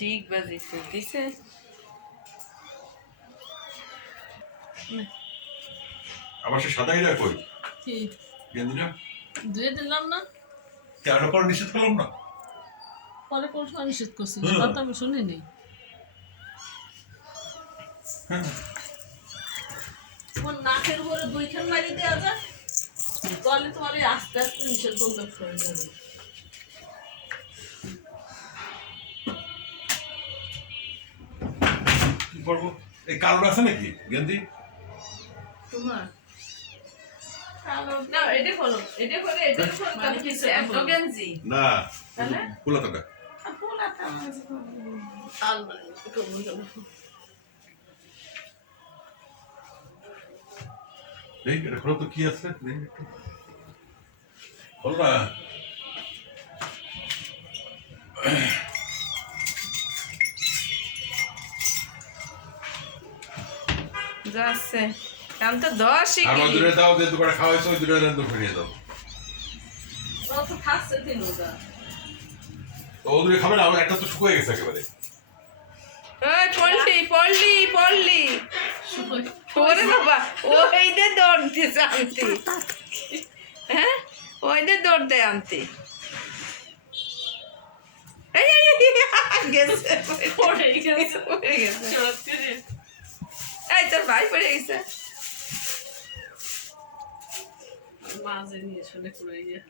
ডিগ বাজিছে দিছে আবার সে সাদা গিরা কই কি গেন্দিটা ধুয়ে দিলাম না কেন পর নিষেধ করলাম না পরে কোন সময় নিষেধ করছিল তা তো আমি শুনিনি তোমার নাকের উপরে দুইখান মারি দেওয়া যায় তাহলে তোমার এই আস্তে আস্তে নিষেধ বন্ধ করে যাবে কি করবো এই কালো আছে নাকি গেন্দি তোমার না এটা হলো এটা করে এটা করে মানে কি স্যান্ডো গেঞ্জি না তাহলে কুলাতাটা পোলাটা আল্লাহ কবুল করো এই এটা খোলো তো কি আছে নেই একটু খোল না যাচ্ছে কারণ তো 10 আর ওই দূরে দাও যে দুপুরে খাওয়াইছো ওই দূরে দুপুরে নিয়ে দাও ও তো খাচ্ছে তিনটা তো ও দূরে খাবে না আমার একটা তো শুকিয়ে গেছে একেবারে এই পড়লি ওরে বাবা ওই দে দৌড় দিছে আনতে হ্যাঁ ওই দে দৌড় দেয় আনতে গেছে পড়ে গেছে এই তোর ভাই পড়ে গেছে মাঝে নিয়ে শুনে পড়ে গিয়ে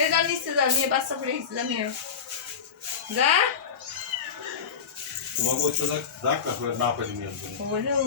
এই জানিস জানিয়ে বাচ্চা পড়ে গেছে জানিয়ে যা তোমাকে বলছো যাক তারপরে না পেলে নিয়ে আসবে বলে ও